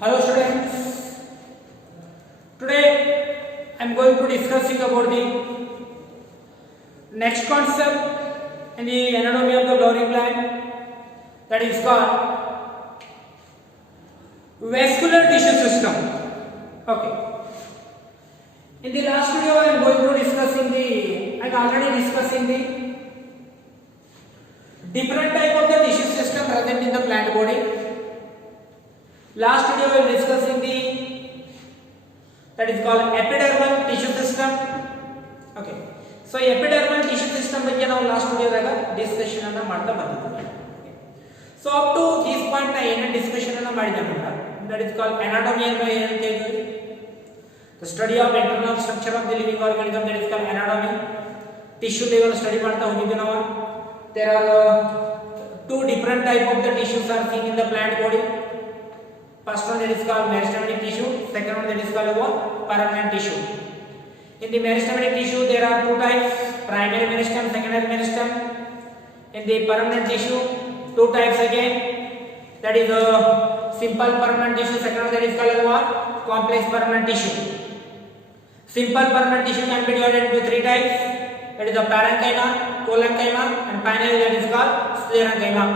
Hello students, today I am going to discussing about the next concept in the anatomy of the flowering plant, that is called vascular tissue system. Okay. In the last video I am already discussing the different type of the tissue system present in the plant body. Last video we were discussing that is called epidermal tissue system. Okay. So epidermal tissue system ಬಗ್ಗೆ ನಾವು last ವಿಡಿಯೋದಾಗ discussion ಅನ್ನು ಮಾಡ್ತಾ ಬಂದಿದ್ದೀವಿ. So up to this point ನಾ ಏನು discussion ಅನ್ನು ಮಾಡಿದ್ದೇನೆ ಅಂತ that is called anatomy ಅಂತ ಏನು ಹೇಳಿದ್ವಿ. The study of internal structure of the living organism, that is called anatomy. Tissue level study ಮಾಡ್ತಾ ಹೋಗಿದ್ವಿ ನಾವು. There are two different type of the tissues are seen in the plant body. First one that is called meristematic tissue, second one that is called permanent tissue. In the meristematic tissue there are two types, primary meristem, secondary meristem. In the permanent tissue two types again, that is simple permanent tissue, second one that is called complex permanent tissue. Simple permanent tissue can be divided into three types, that is the parenchyma, collenchyma, and finally that is called sclerenchyma.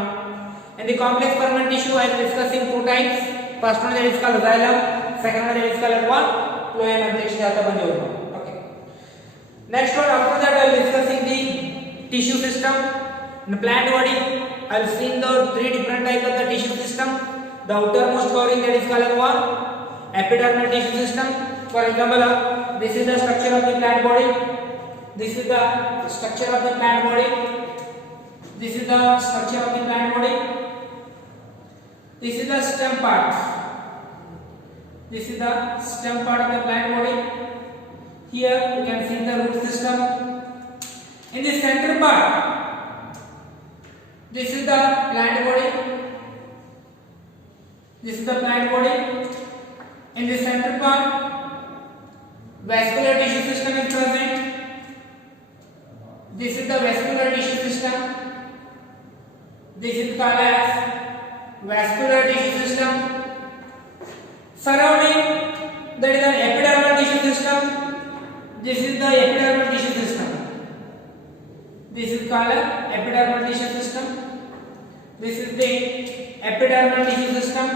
In the complex permanent tissue I am discussing two types. First one that is called xylem, second one that is called phloem ಅಂತ ಇಷ್ಟ ಆತ ಬಂದಿರೋದು. Okay. Next one, after that I will discussing the tissue system in the plant body. I will see the three different types of the tissue system. The outermost covering that is called epidermal tissue system. For example, this is the structure of the plant body. This is the structure of the plant body. This is the structure of the plant body. This is the stem part. This is the stem part of the plant body. Here you can see the root system. In the center part, this is the plant body. This is the plant body. In the center part, vascular tissue system is present. This is the vascular tissue system. This is called as vascular tissue system. Surrounding, that is the epidermal tissue system. This is the epidermal tissue system. This is called epidermal tissue system. This is the epidermal tissue system.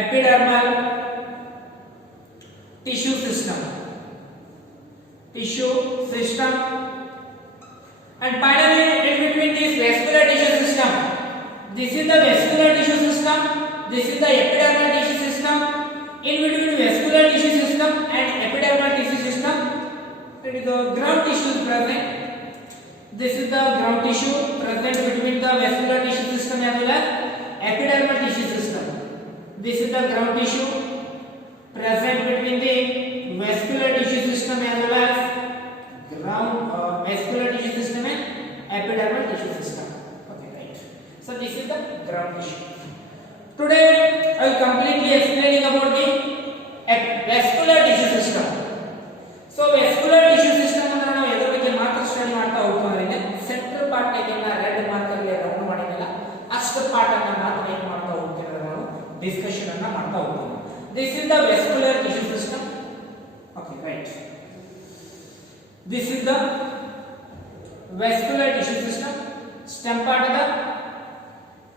Epidermal tissue system. Tissue system. And finally, in between this vascular tissue system, this is the vascular tissue system. This is the epidermal tissue system. In between vascular tissue system and epidermal tissue system, there is the ground tissue present. This is the ground tissue present between the vascular tissue system as well as epidermal tissue system. This is the ground tissue present between the vascular tissue system as well as vascular tissue system and epidermal tissue system. Okay, right. So this is the ground tissue. Today I will completely explaining about the vascular tissue system. So vascular tissue system ಅಂದ್ರೆ ನಾವು ಎದರ ಬಗ್ಗೆ ಮಾತ್ರ study ಮಾಡ್ತಾ ಹೋಗ್ತೀವಿ ಅಂದ್ರೆ central part ನಾಗ red marker ಅಲ್ಲಿ round ಮಾಡಿದಲ್ಲ ಅಷ್ಟು ಪಾರ್ಟ್ ಅನ್ನು ಮಾತ್ರ ಏನು ಮಾಡ್ತಾ ಹೋಗ್ತೀವಿ ಅಂದ್ರೆ ನಾವು ಡಿಸ್ಕಷನ್ ಅನ್ನು ಮಾಡ್ತಾ ಹೋಗ್ತೀವಿ. This is the vascular tissue system. Okay, right. This is the vascular tissue system. Stem part of the,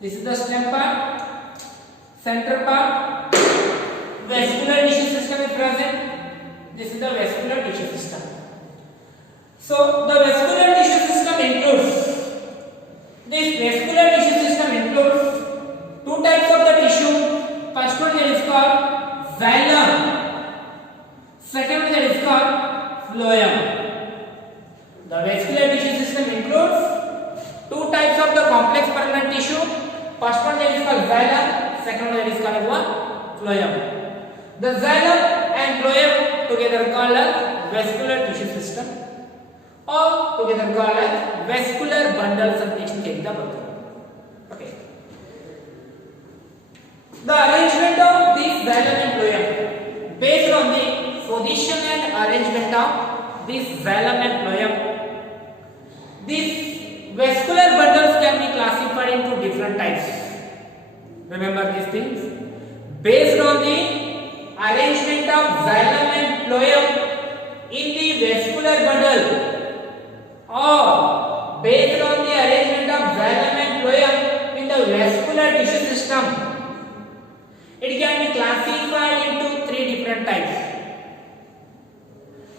this is the stem part, center part, vascular tissue system is present. This is the vascular tissue system. So the vascular tissue system includes, this vascular tissue system includes two types of the tissue. First one that is called xylem, second one that is called phloem. The vascular tissue system includes two types of the complex permanent tissue. First one that is called xylem, second one that is called phloem. The xylem and phloem together called as vascular tissue system, or together called as vascular bundles ಅಂತ ಇಷ್ಟೆಲ್ಲ ಬರ್ತದೆ. Okay. The arrangement of this xylem and phloem based on the position and arrangement of this xylem and phloem, these vascular bundles can be classified into different types. Remember these things. Based on the arrangement of xylem and phloem in the vascular bundle, or based on the arrangement of xylem and phloem in the vascular tissue system, it can be classified into three different types.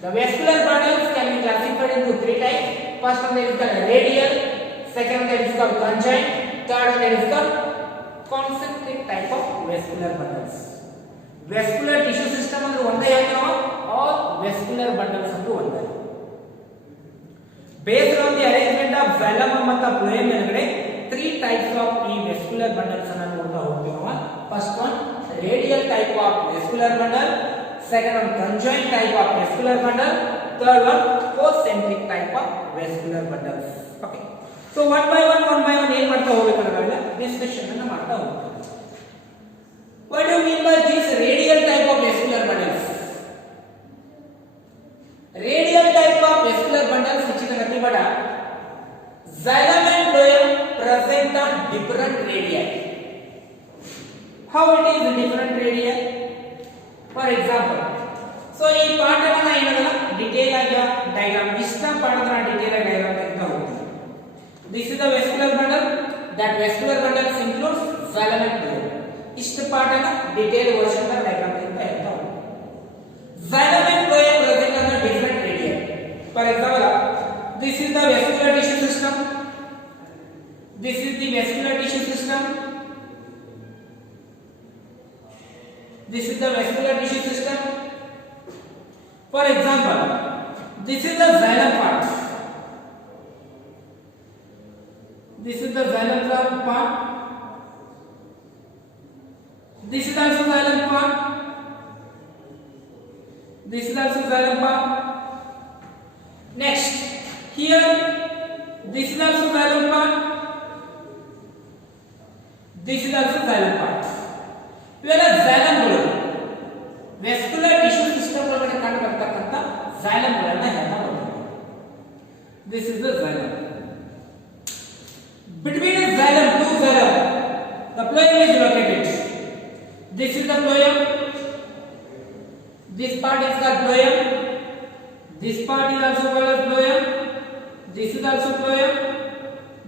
The vascular bundles can be classified into three types. First one that is called radial, second one that is called conjoint, third one that is called concentric type of vascular bundles. Vascular tissue system ಅಂದ್ರೆ ಒಂದೇ ಯಾಕೋ or vascular bundles ಅಂದ್ರೆ ಒಂದೇ. Based on the arrangement of xylem ಮತ್ತು phloem ಮೇಲ್ಗಡೆ three types of ಈ vascular bundles ಅನ್ನು ನೋಡ್ತಾ ಹೋಗ್ತೀವಿ ನಾವು. First one radial type of vascular bundle, second one conjoint type of vascular bundle, third one concentric type of vascular bundles. Okay, so one by one ಏನ್ ಮಾಡ್ತಾ ಹೋಗಬೇಕಂದ್ರೆ discussion ಅನ್ನು ಮಾಡ್ತಾ ಹೋಗ್ತೀವಿ. What do you mean by this radial type of vascular bundles? Radial type of vascular bundles which is nothing but xylem and phloem present on different radii. How it is different radii? For example, so ಈ ಪಾಠವನ್ನ ಏನಲ್ಲ detail ಆಗಿ diagram ಇಷ್ಟ ಪಾಠದ detail ಆಗಿ diagram ತೆಗೆದುಕೊಂಡು ಹೋಗ್ತೀವಿ. This is the vascular bundle. That vascular bundle includes xylem and phloem. ಇಷ್ಟ ಪಾಠನ ಡಿಟೇಲ್ ವರ್ಷನ್ ಡಯಾಗ್ರಾಮ್ ತೆಗೆದುಕೊಂಡು ಹೇಳ್ತಾ ಹೋಗ್ತೀವಿ. Xylem and phloem present on the different radii. For example, this is the vascular tissue system. This is the vascular tissue system. This is the vascular tissue system. For example, this is the xylem part. This is the xylem part. This is also xylem part. This is also xylem part. Next, here this is also xylem part. This is also xylem part. ಇವೆಲ್ಲ xylem-ಗಳು vascular tissue system ಒಳಗಡೆ ಕಂಡು ಬರ್ತಕ್ಕಂಥ xylem-ಗಳನ್ನ ಹೇಳ್ತಾ ಹೋಗ್ತೀವಿ. This is the xylem. Between the xylem, two xylem, the phloem is located. This is the phloem. This part is called phloem. This part is also called as phloem. This is also phloem.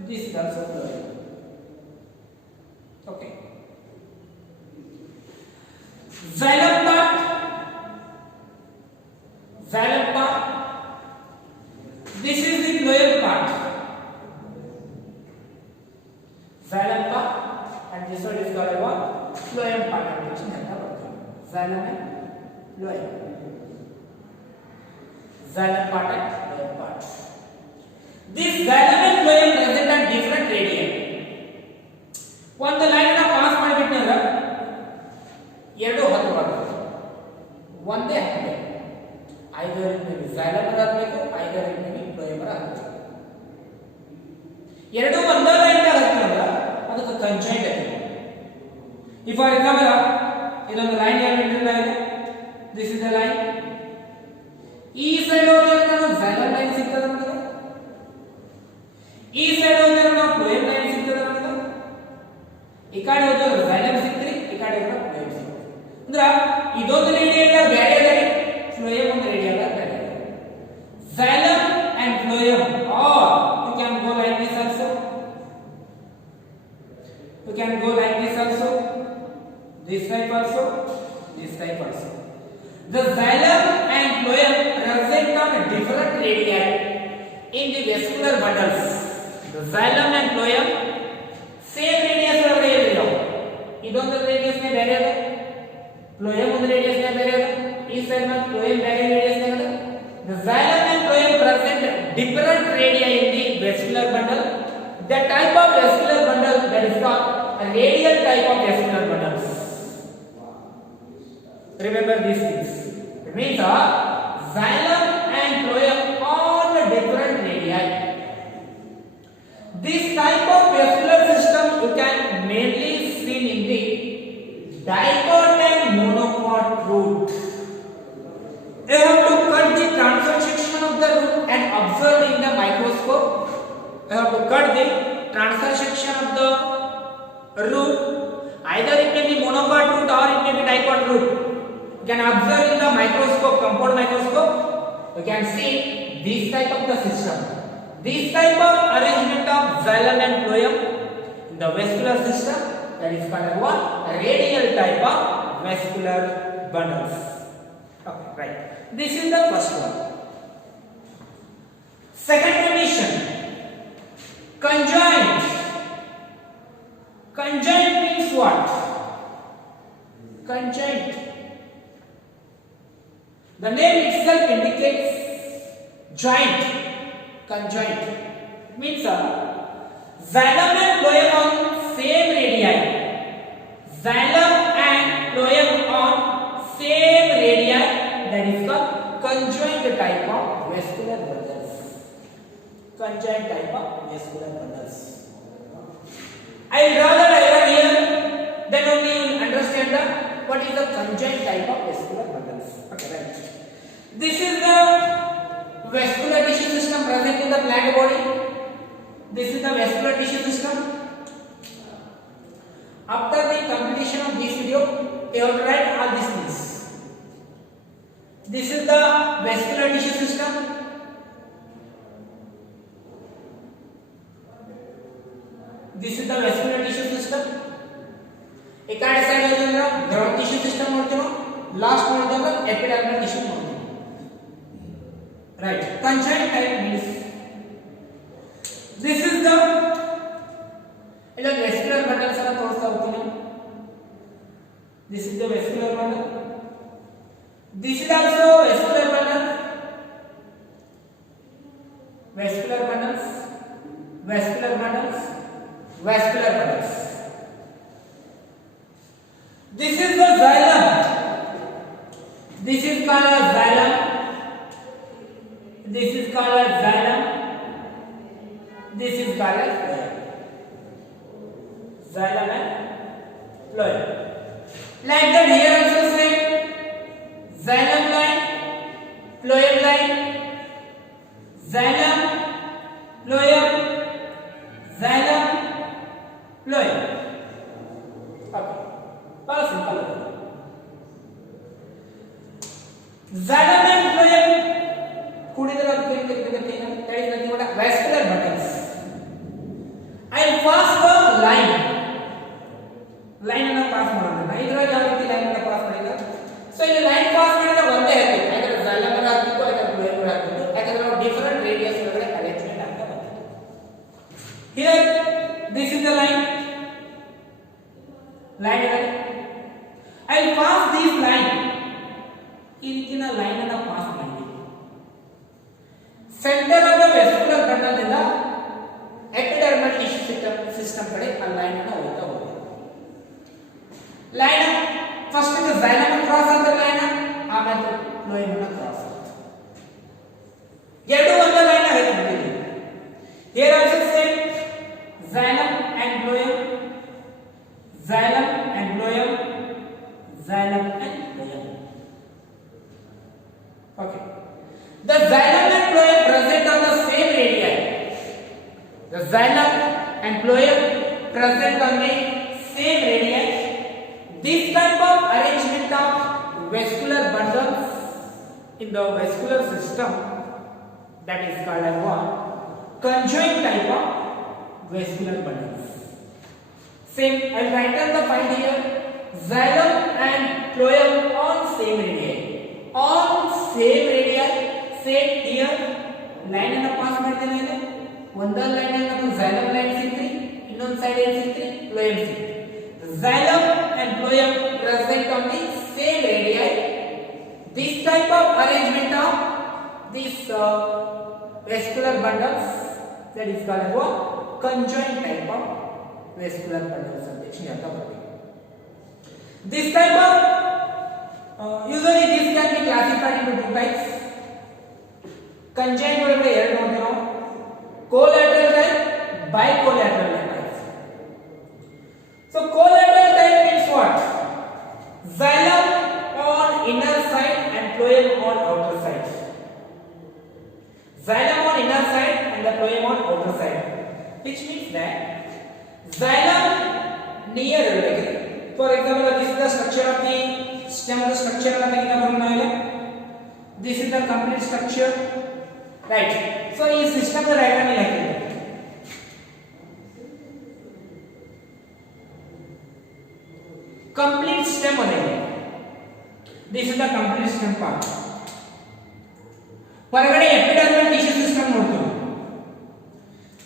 This is also phloem. Okay. Xylem part. Xylem part. This is the phloem part. Xylem part, and this one is called what? Phloem part. Xylem and phloem. Xylem part and phloem part. This xylem and phloem present at different radii. ಒಂದು line ನ pass ಮಾಡಿಬಿಟ್ನಂದ್ರ ಎರಡು ಹತ್ತು ಬರ್ತದೆ. ಒಂದೇ ಹತ್ತು. ಐದರ xylem ಆಗಬೇಕು, ಐದರ phloem ಆಗಬೇಕು. ಎರಡು ಒಂದೇ ಲೈನ್ ನ ಹತ್ತಂದ್ರ ಅದಕ್ಕೆ conjoint ಇದೆ. If for example ಇದೊಂದು ಲೈನ್ ಏನಿದೆ, this is the line. ಈ ಸೈಡ್ ಹೋದ್ರೆ ನಾವು xylem ಲೈನ್ ಸಿಗ್ತದೆ ನಮಗೆ. ಈ ಸೈಡ್ ಹೋದ್ರೆ ನಾವು phloem ಲೈನ್ ಸಿಗ್ತದೆ ನಮಗೆ. ಈ ಕಡೆ ಹೋದ್ರೆ xylem ಸಿಗ್ತದೆ, ಈ ಕಡೆ ಹೋದ್ರೆ phloem ಸಿಗ್ತದೆ. ಅಂದ್ರೆ ಇದೊಂದು ರೇಡಿಯಲ್ ಬೇರೆ ಬೇರೆ, phloem ಒಂದು ರೇಡಿಯಲ್ ಬೇರೆ. Xylem and phloem, or you can go like this also. You can go like this also. This type also, this type also. The xylem and phloem present on different radii in the vascular bundles. The xylem and phloem same radius ಒಳಗಡೆ ಇರಲಿಲ್ಲ. ಇದೊಂದು radius ನೇ ಬೇರೆ ಇದೆ, phloem ಒಂದು radius ನೇ ಬೇರೆ ಇದೆ, ಈ ಸೈಡ್ ನ phloem ಬೇರೆ ರೇಡಿಯಸ್ ನೇ ಇದೆ. The xylem and phloem present different radii in the vascular bundle. The type of vascular bundle that is called a radial type of vascular bundles. Remember these things. It means xylem and phloem on different radii. This type of vascular system you can mainly see in the dipod and monopod root. You have to cut the transverse section of the root and observe in the microscope. You have to cut the transverse section of the root, either it may be monocot root or it may be dicot root. You can observe in the microscope, compound microscope, you can see this type of the system. This type of arrangement of xylem and phloem in the vascular system, that is called what? Radial type of vascular bundles. Okay, right. This is the first one. Second condition, conjoint. Conjoint means what? Conjoint. The name itself indicates joint. Conjoint means xylem and phloem on same radii. Xylem and phloem on same radii, that is called conjoint type of vascular bundles. Conjoint type of vascular bundles. I will draw the diagram here, then only you will understand what is the conjoint type of vascular bundles. Okay, right. This is the vascular tissue system present in the plant body. This is the vascular tissue system. After the completion of this video, you have to write all these things. This is the vascular tissue system. This is the vascular tissue system. ಈ ಕಡೆ side ಅಂದ್ರೆ ground tissue system ನೋಡ್ತೀವಿ, last ನೋಡಿದಾಗ epidermal tissue ನೋಡ್ತೀವಿ. Right. Conjoint type means this is the vascular bundles ಅನ್ನು ತೋರಿಸ್ತಾ ಹೋಗ್ತೀನಿ. This is the vascular bundle. This is also vascular bundle. Vascular bundles. Vascular bundles. Vascular bundles. This is the xylem. This is called as xylem. This is called as xylem. This is called as phloem. Xylem and phloem. Like that here also same. Xylem line, phloem line. Xylem, phloem, xylem, phloem. Okay. Very simple. Xylem and phloem ಕೂಡಿದರೆ ಅದು ಏನು ಬೇಕಾಗುತ್ತೆ? that is nothing but vascular bundles. I will pass the line. Line ಅನ್ನು pass ಮಾಡೋಣ. ಇದರಲ್ಲಿ ಯಾವ ರೀತಿ line ಅನ್ನು pass ಮಾಡಿಲ್ಲ? ಸೊ ಇಲ್ಲಿ ಲೈನ್ ಪಾಸ್ ಮಾಡಿದ್ರೆ ಒಂದೇ ಇರುತ್ತೆ. ಯಾಕಂದ್ರೆ xylem ಅನ್ನು ಹಾಕಬೇಕು, ಯಾಕಂದ್ರೆ phloem ಅನ್ನು ಹಾಕಬೇಕು, ಯಾಕಂದ್ರೆ ನಾವು ಡಿಫರೆಂಟ್ ರೇಡಿಯಸ್ ಒಳಗಡೆ ಅರೇಂಜ್ಮೆಂಟ್ ಆಗ್ತಾ ಬಂದಿದೆ. Here this is the line. Line ಇದೆ. I will pass this line. ಈ ರೀತಿನ ಲೈನ್ ಅನ್ನು ಪಾಸ್ ಮಾಡಿ centre of the vascular bundle ಇಂದ ಎಪಿಡರ್ಮಲ್ ಟಿಶ್ಯೂ ಸಿಸ್ಟಮ್ ಕಡೆ ಆ ಲೈನ್ ಅನ್ನು ಹೋಗ್ತಾ ಹೋಗುತ್ತೆ. ಲೈನ್ ಫಸ್ಟ್ ಇದು xylem ಕ್ರಾಸ್ ಅಂತ ಲೈನ್, ಆಮೇಲೆ phloem ಅನ್ನು ಕ್ರಾಸ್ ಆಗುತ್ತೆ. ಎರಡು ಒಂದೇ ಲೈನ್ ಆಗುತ್ತೆ. here also same xylem and phloem, xylem and phloem, xylem and phloem. Okay. The xylem and phloem present on the same radii. The xylem and phloem present on the same radii. This type of arrangement of vascular bundles in the vascular system, that is called as what? Conjoint type of vascular bundles. Same, I will write down the point here. Xylem and phloem on same radii. On same radii. Same here. Line ಅನ್ನು pass ಮಾಡ್ತೇನೆ ಇಲ್ಲಿ. ಒಂದೊಂದು line ಅನ್ನು xylem line Sikri, ಇನ್ನೊಂದು side ಏನು Sikri? phloem Sikri. Xylem and phloem present on the same radii. This type of arrangement of these vascular bundles, that is called what? Conjoint type of vascular bundles ಅಂತ ಹೇಳ್ತಾ ಬರ್ತೀವಿ. This type of usually this can be classified into two types. Conjoint ಒಳಗಡೆ ಎರಡು ನೋಡ್ತೀವಿ ನಾವು, collateral type, bicollateral type. So collateral type means what? Xylem on inner side and phloem on outer side. Xylem on inner side and the phloem on outer side, which means that xylem near ಇರಬೇಕು, For example, this is the structure of the stem. The structure of the this is the complete structure, right? So this system the diagram is like this. Complete stem already. This is the complete stem part. ಹೊರಗಡೆ epidermal tissue system ನೋಡ್ತೀವಿ.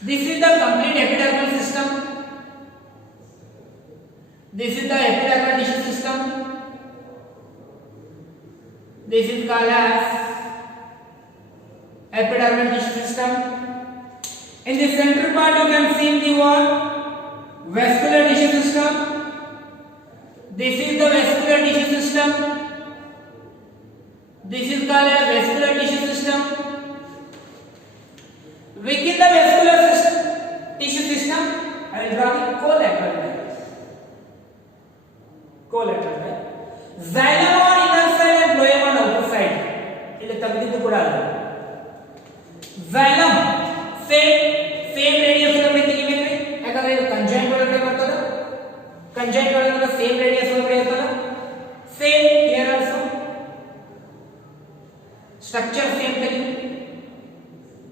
This is the complete epidermal system. This is the epidermal tissue system. This is called as epidermal tissue system. In the center part you can see the what? Vascular tissue system. This is the vascular tissue system. This is called as vascular tissue system. Within the vascular tissue system, I will draw the collateral lines. Collateral line. Xylem on inner side and phloem on outer side. ಇಲ್ಲಿ ತೆಗೆದಿದ್ದು ಕೂಡ xylem same radius ಒಳಗಡೆ ತೆಗಿಬೇಕ್ರಿ, ಯಾಕಂದ್ರೆ ಇದು conjoint ಒಳಗಡೆ ಬರ್ತದ. Conjoint ಒಳಗಡೆ same radius ಒಳಗಡೆ ಇರ್ತದ. Same here also. Structure same ತೆಗಿ.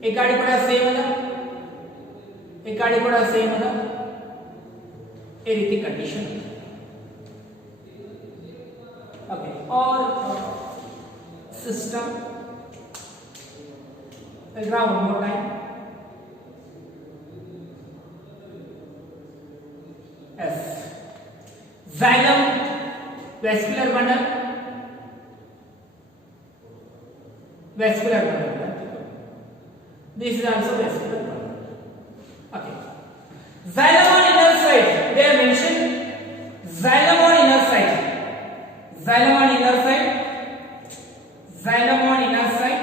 ಈ ಗಾಡಿ ಕೂಡ ಸೇಮ್ ಅದ, ಈ ಗಾಡಿ ಕೂಡ ಸೇಮ್ ಅದ. ಈ ರೀತಿ condition. Okay, or system. I'll draw one more time. Yes. Xylem, vascular bundle. Vascular bundle. This is also vascular bundle. Okay. Xylem on inner side. They have mentioned xylem on inner side. Xylem on inner side. Xylem on inner side.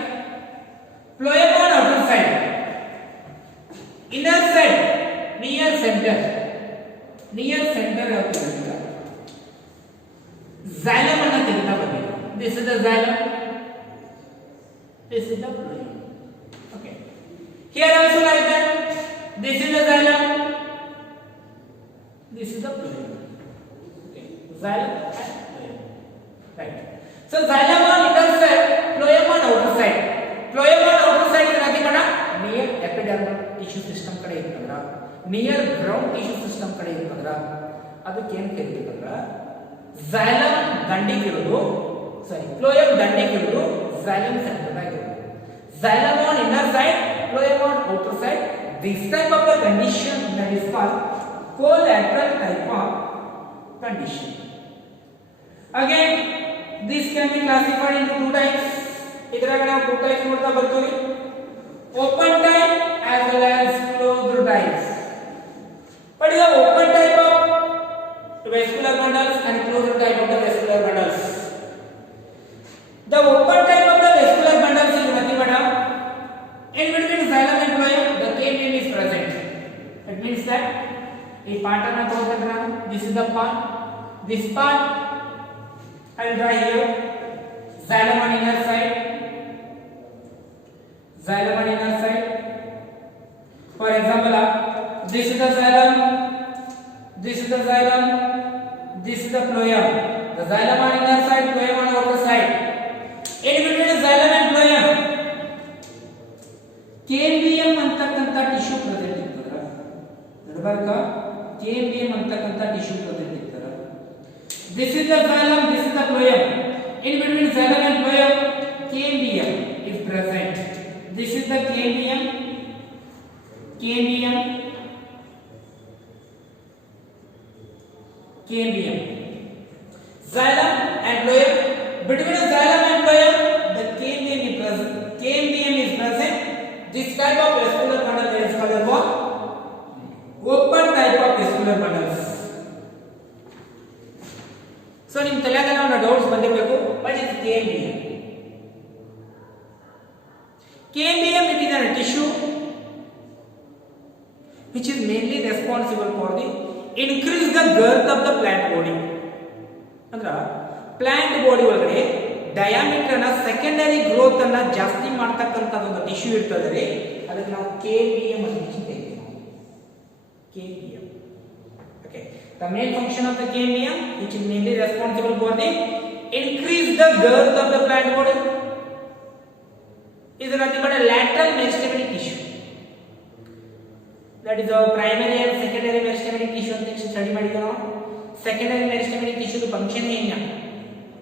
Phloem on outer side. Inner side near center. Near center of the center. Xylem anna tegita bandide. This is the xylem. This is the phloem. Okay. Here also like that. This is the xylem. This is the phloem. Okay. Xylem and phloem. Right. So xylem on inner side, phloem on outer side. Phloem on outer side is nothing but near epidermal tissue system ಕಡೆ ಇರ್ತದ್ರ, near ground tissue system ಕಡೆ ಇರ್ತದ್ರ, ಅದಕ್ಕೆ ಏನು ಕರೀತೀವಲ್ಲ xylem ದಂಡಿಗಿರೋದು, ಸಾರಿ phloem ದಂಡಿಗಿರೋದು, xylem centre ಆಗಿರೋದು. Xylem on inner side, phloem on outer side. This type of a condition that is called collateral type of condition. Again, this can be classified into two types. ಇದ್ರಾಗ ನಾವು two types ನೋಡ್ತಾ ಬರ್ತೀವಿ. Open type as well as closed types. What is the open type of vascular bundles and closed type of the vascular bundles? The open type of the vascular bundles is nothing but in between xylem and phloem the K-beam is present. It means that ಈ part ಅನ್ನು ತಗೊಂಡ್ರೆ ನಾನು this is the part, this part I will draw here. Xylem on inner side. Xylem on inner side. For example, this is the xylem. This is the xylem. This is the phloem. The xylem on inner side, phloem on outer side. In between xylem and phloem, KBM ಅಂತಕ್ಕಂತ tissue present ಇರ್ತದ. ನಡಬರ್ಕ KBM ಅಂತಕ್ಕಂತ tissue present ಇರ್ತದ. This is the xylem, this is the phloem. In between xylem and phloem, KBM is present. This is the KBM. KBM. KBM. Xylem and phloem. Between xylem and phloem, the KBM is present. KBM is present. This type of vascular bundle is called what? Open type of vascular bundles. So ನಿಮ್ಮ ತಲೆಯಾಗ ನಾವು doubts ಬಂದಿರಬೇಕು. What is KBM? KBM it is a tissue which is mainly responsible for the increase the girth of the plant body. ಅಂದ್ರ plant body ಒಳಗಡೆ diameter ನ secondary growth ಅನ್ನ ಜಾಸ್ತಿ ಮಾಡತಕ್ಕಂತ ಒಂದು tissue ಇರ್ತದೆ ರೀ, ಅದಕ್ಕೆ ನಾವು KBM ಅಂತ ಕರೀತೀವಿ. KBM. Okay. The main function of the cambium, which is mainly responsible for the increase the girth of the plant body, is nothing but a lateral meristematic tissue. That is our primary and secondary meristematic tissue ಅಂತ study ಮಾಡಿದ್ವಿ ನಾವು. Secondary meristematic tissue ದು function ಏನು?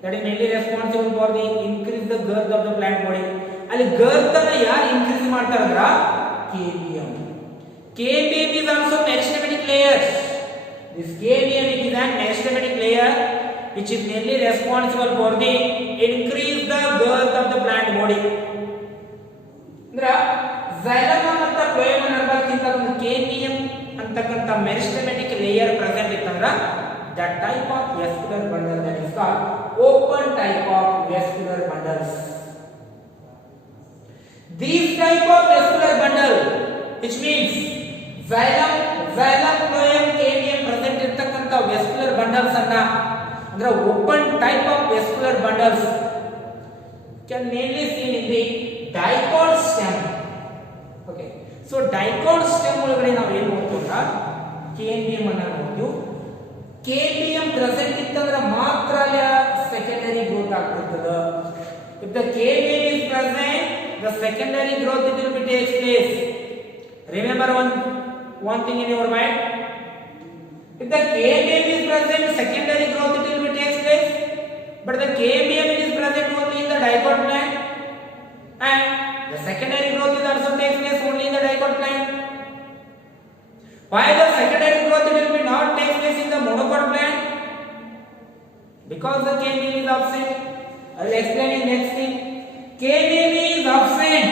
That is mainly responsible for the increase the girth of the plant body. ಅಲ್ಲಿ girth ಅನ್ನು ಯಾರು increase ಮಾಡ್ತಾರಂದ್ರ cambium. Cambium is also meristematic layer. This cambium is an meristematic layer which is mainly responsible for the increase the girth of the plant body. ಅಂದ್ರೆ xylem ಮತ್ತು phloem ಅನ್ನೋದಕ್ಕಿಂತ ಒಂದು cambium ಅಂತಕ್ಕಂತ meristematic layer present ಇತ್ತಂದ್ರ that type of vascular bundle that is called open type of vascular bundles. These type of vascular bundle, which means xylem, phloem, cambium present ಇರತಕ್ಕಂತ vascular bundles ಅನ್ನ ಅಂದ್ರೆ open type of vascular bundles can mainly seen in the dicot stem. Okay, so dicot stem ಒಳಗಡೆ ನಾವು ಏನು ನೋಡ್ತೀವಿ cambium ಅನ್ನ ನೋಡ್ತೀವಿ. cambium present ಇತ್ತಂದ್ರೆ ಮಾತ್ರ secondary growth ಆಗ್ತಿರ್ತದೆ. If the cambium is present, the secondary growth will be takes place. Remember one thing in your mind. If the cambium is present, secondary growth will be takes place. But the cambium is present only in the dicot plant, and the secondary growth is also takes place only in the dicot plant. Why the secondary growth will be not takes place in the monocot plant? Because the cambium is absent. I will explain in next thing. Cambium is absent.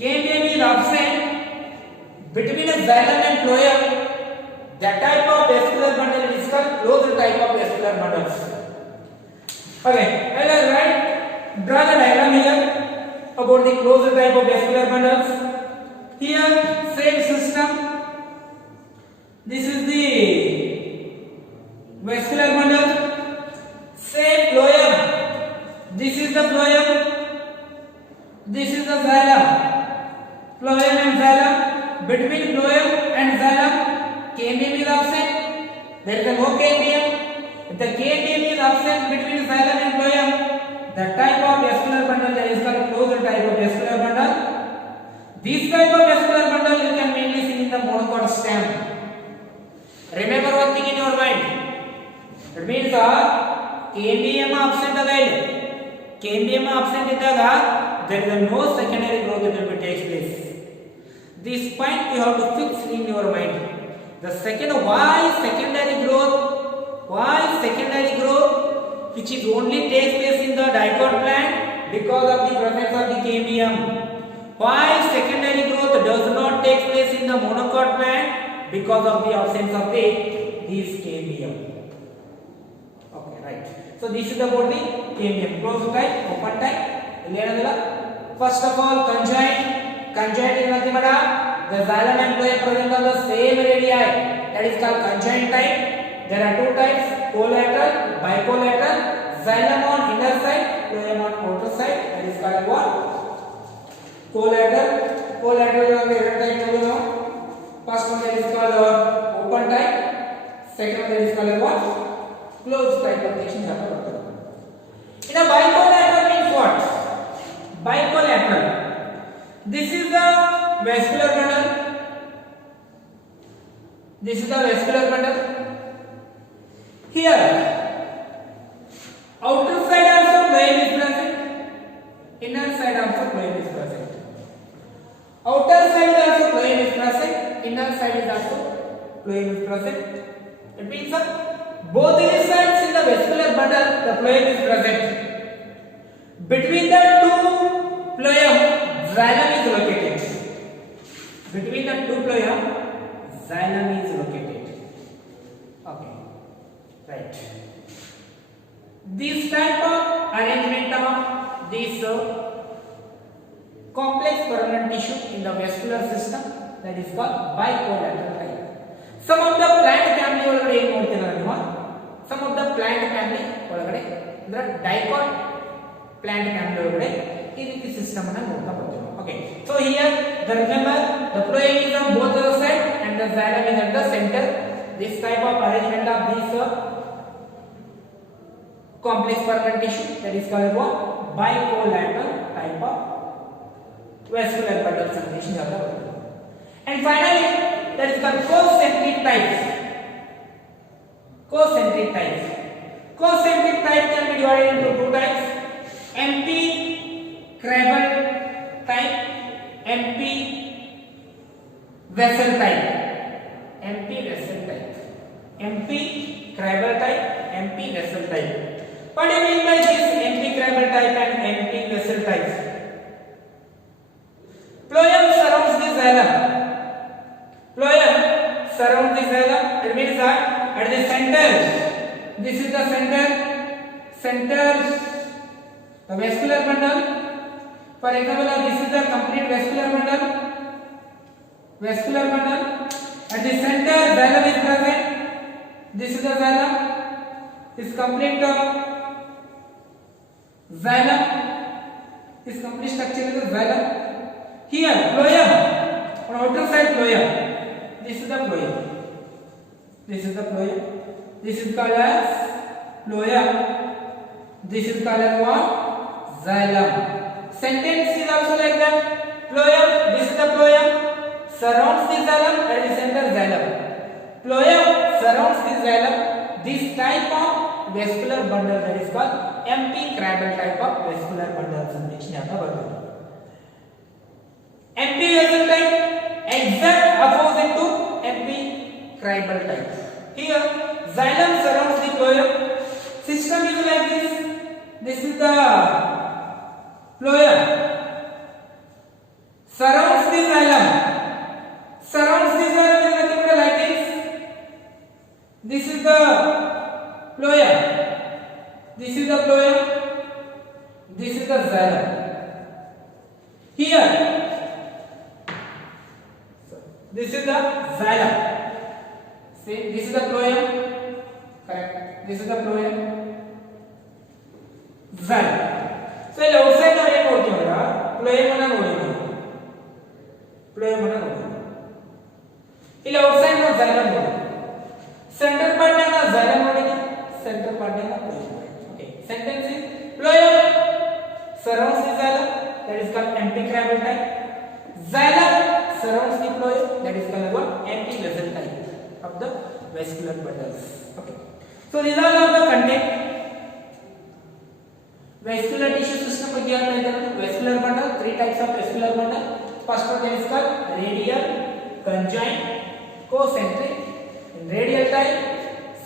Cambium is absent between a xylem and phloem. That type of vascular bundle is called closed type of vascular bundles. Okay, I will write, draw the diagram here about the closed type of vascular bundles. Here, same system. This is the vascular bundle. Same phloem. This is the phloem. This is the xylem. Phloem and xylem. Between phloem and xylem, cambium is absent. There is no cambium. If the cambium is absent between xylem and phloem, the type of vascular bundle that is called closed type of vascular bundle. This type of vascular bundle you can mainly see in the monocot stem. Remember one thing in your mind. It means cambium absent again. Cambium absent idaga there is no secondary growth that will takes place. This point you have to fix in your mind. The second, why secondary growth which is only takes place in the dicot plant? Because of the presence of the cambium. Why secondary growth does not take place in the monocot plant? Because of the absence of this cambium. Okay, right. So this is about the cambium. Closed type, open type. First of all, conjoined. Conjoined is nothing but the xylem and phloem present on the same radii. That is called conjoined type. There are two types: collateral, bicollateral. Xylem on inner side, phloem on outer side. That is called what? Collateral. Collateral is the type of first one that is called open type. Second one that is called what? Closed type of thing. In a bicollateral means what? Bicollateral. This is the vascular bundle. This is the vascular bundle. Here, outer side also phloem is present. Inner side also phloem is present. Outer side also phloem is present. Inner side is also phloem is present. It means both the sides in the vascular bundle the phloem is present. Between the two phloem, xylem is located. Between the two phloem, xylem is located. Okay, right. This type of arrangement of this complex permanent tissue in the vascular system, that is called bicollateral type. Some of the plant family ಒಳಗಡೆ ಏನು ನೋಡ್ತೀರಾ ನೀವು? Some of the plant family ಒಳಗಡೆ ಅಂದ್ರೆ dicot plant family ಒಳಗಡೆ ಈ ರೀತಿ system ಅನ್ನು ನೋಡ್ತಾ ಬರ್ತೀವಿ. Okay, so here the remember the phloem is on both the side and the xylem is at the center. This type of arrangement of this complex permanent tissue, that is called what? Bilateral type of vascular bundle circulation ज़्यादा होता है. And finally, that is called concentric types. Concentric types. Concentric type can be divided into two types: MP Krabel type, MP Wessel type. MP Wessel type. MP Krabel type, MP Wessel type. What do you mean by this MP Krabel type and MP Wessel types? Phloem surrounds the xylem. Phloem surrounds the xylem. It means that at the center, this is the center, the vascular bundle. For example, this is the complete vascular bundle. At the center, xylem is present. This is the xylem. This complete xylem. This complete structure is the xylem. Here, phloem. On outer side, phloem. This is the phloem. This is called as phloem. This is called as what? Xylem. Sentence is also like that. Phloem. This is the phloem. Surrounds the xylem at the center xylem. Phloem surrounds the xylem. This type of vascular bundle, that is called MP Krabel type of vascular bundle circulation आता बता. MP Wessel type exact opposite to MP Krabel type. Here xylem surrounds the phloem. System is like this. This is the phloem. Surrounds the xylem. Surrounds the xylem is nothing but like this. This is the phloem. This is the phloem. This is the xylem. Here, this is the xylem. See, this is the phloem. Correct. This is the phloem. Xylem. So, outside ನಾವು ಏನು ನೋಡ್ತೀವಿ ಅಂದ್ರೆ phloem ಅನ್ನು ನೋಡ್ತೀವಿ. ಇಲ್ಲಿ outside ನಾವು xylem ನೋಡ್ತೀವಿ. Central part ನಾಗ xylem ನೋಡಿದ್ವಿ. Central part ನಾಗ phloem. Okay. Sentence is phloem surrounds the xylem, that is called MP Krabel type. Xylem surrounds the phloem, that is called what? MP Wessel type of the vascular bundles. Okay. So these are all the content. Vascular tissue system ಬಗ್ಗೆ ಏನು ಹೇಳಿದ್ರು? Vascular bundle, three types of vascular bundle. First one is called radial, conjoint, concentric. In radial type,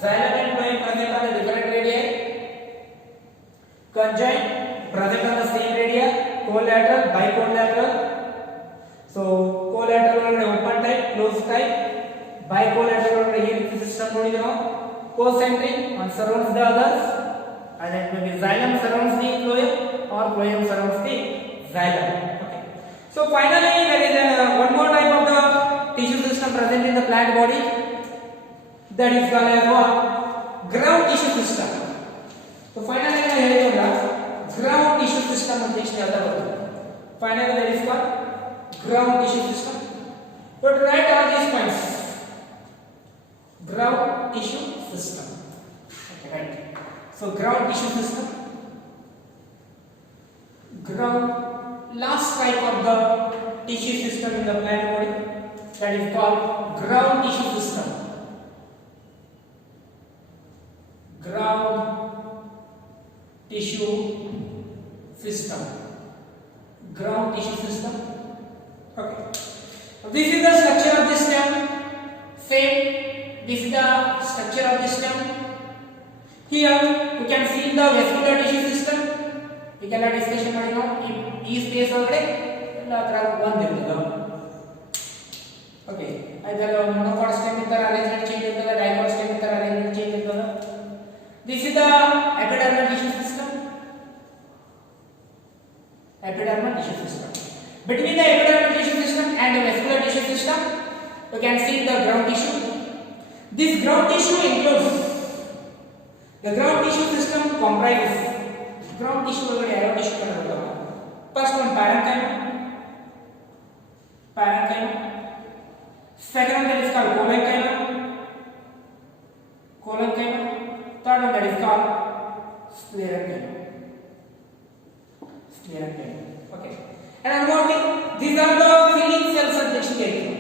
xylem and phloem present on the different radii. Conjoint present on the same radii. Collateral, bicollateral. So collateral ಒಳಗಡೆ open type, closed type. Bicollateral ಒಳಗಡೆ ಈ ರೀತಿ system ನೋಡಿದ್ರೆ ನಾವು. Concentric, one surrounds the others. And then maybe xylem surrounds the phloem or phloem surrounds the xylem. Okay. So finally, there is one more type of the tissue system present in the plant body. That is called as what? Ground tissue system. So finally, I will tell you ground tissue system ಅಂತ ಎಷ್ಟು ಹೇಳ್ತಾ ಬರ್ತೀವಿ. Finally, that is called ground tissue system. But write all these points. Ground tissue system. Okay, right. So ground tissue system. Ground, last type of the tissue system in the plant body, that is called ground tissue system. Ground tissue system. Ground tissue system. Okay. This is the structure of the stem. Same. This is the structure of the stem. Here you can see the vascular tissue system. We can discussion ಮಾಡಿ ನಾವು ಈ space ಒಳಗಡೆ ಎಲ್ಲ ತರ ಬಂದಿರ್ತದೆ. Okay ಐದರ monocot stem ಇತರ arrangement change ಇರ್ತದೆ, ಡೈಕಾಟ್ ಸ್ಟೆಮ್ ಇತರ ಅರೇಂಜ್ಮೆಂಟ್ ಚೇಂಜ್ ಇರ್ತದೆ. This is the epidermal tissue system. Epidermal tissue system. Between the epidermal tissue system and the vascular tissue system, you can see the ground tissue. This ground tissue includes the ground tissue system comprises ground tissue ಒಳಗಡೆ ಯಾವ tissue ಬರುತ್ತೆ? First one parenchyma. Second one is called collenchyma. is called sclerenchyma. Sclerenchyma. Okay. And another thing, these are the filling cells ಅಂತ ಹೇಳ್ತೀವಿ.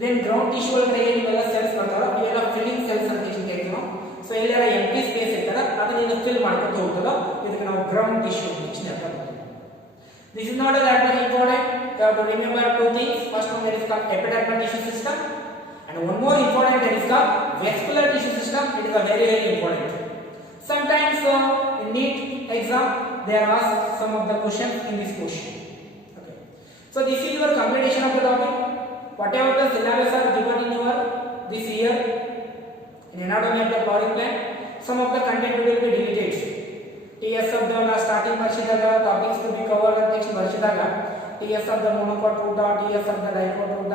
Then ground tissue ಒಳಗಡೆ ಏನೆಲ್ಲ cells ಬರ್ತಾರೋ ಇವೆಲ್ಲ filling cells ಅಂತ ಹೇಳ್ತೀವಿ ನಾವು. ಸೊ ಎಲ್ಲರ ಎಂಟಿ ಸ್ಪೇಸ್ ಇರ್ತದ ಅದನ್ನ ಫಿಲ್ ಮಾಡ್ಕೊತ ಹೋಗ್ತದ ಇದಕ್ಕೆ ನಾವು ground tissue ಅಂತ ಹೇಳ್ತೀವಿ. This is not that very important. You have to remember two things. First one, that is called epidermal tissue system, and one more important, that is called vascular tissue system. It is a very important. Sometimes in NEET exam they are asked some of the questions in this question. Okay. So this is your completion of the topic. Whatever the syllabus are given in your this year in anatomy of the flowering plant, some of the content will be deleted. TS of the starting ಬರ್ಸಿದಾಗ topics to be covered ಅಂತ next ಬರ್ಸಿದಾಗ TS of the monocot root, TS of the dicot root,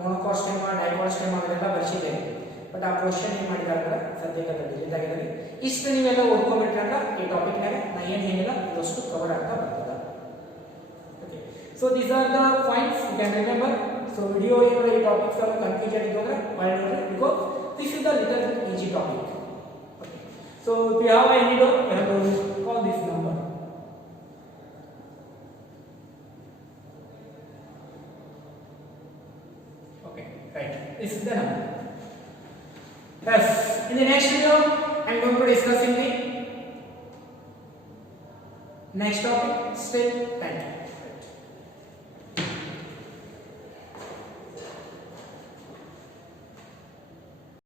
monocot stemma, dicot stemma ಅದೆಲ್ಲ ಬರ್ಸಿದ್ದೇನೆ. But ಆ question ಏನು ಮಾಡಿದಾರೆ ಸದ್ಯಕ್ಕೆ ಅದು delete ಆಗಿದೆ. ಇಷ್ಟು ನೀವೆಲ್ಲ ಓದ್ಕೊಂಡ್ಬಿಟ್ರೆ ಅಂತ ಈ ಟಾಪಿಕ್ ನಾಗ ನಾ ಏನು ಹೇಳಿಲ್ಲ ಇದಷ್ಟು ಕವರ್ ಆಗ್ತಾ ಬರ್ತದೆ. Okay, so these are the points you can remember. So video ಏನಾದ್ರು ಈ ಟಾಪಿಕ್ಸ್ ಎಲ್ಲ ಕನ್ಫ್ಯೂಷನ್ ಇದ್ದರೆ ಮಾಡಿ ನೋಡ್ರಿ, because this is the little easy topic. So if you have any doubt, you have to call this number. Okay, right. This is the number. Yes. In the next video, I am going to discuss in the next topic. Still, thank you.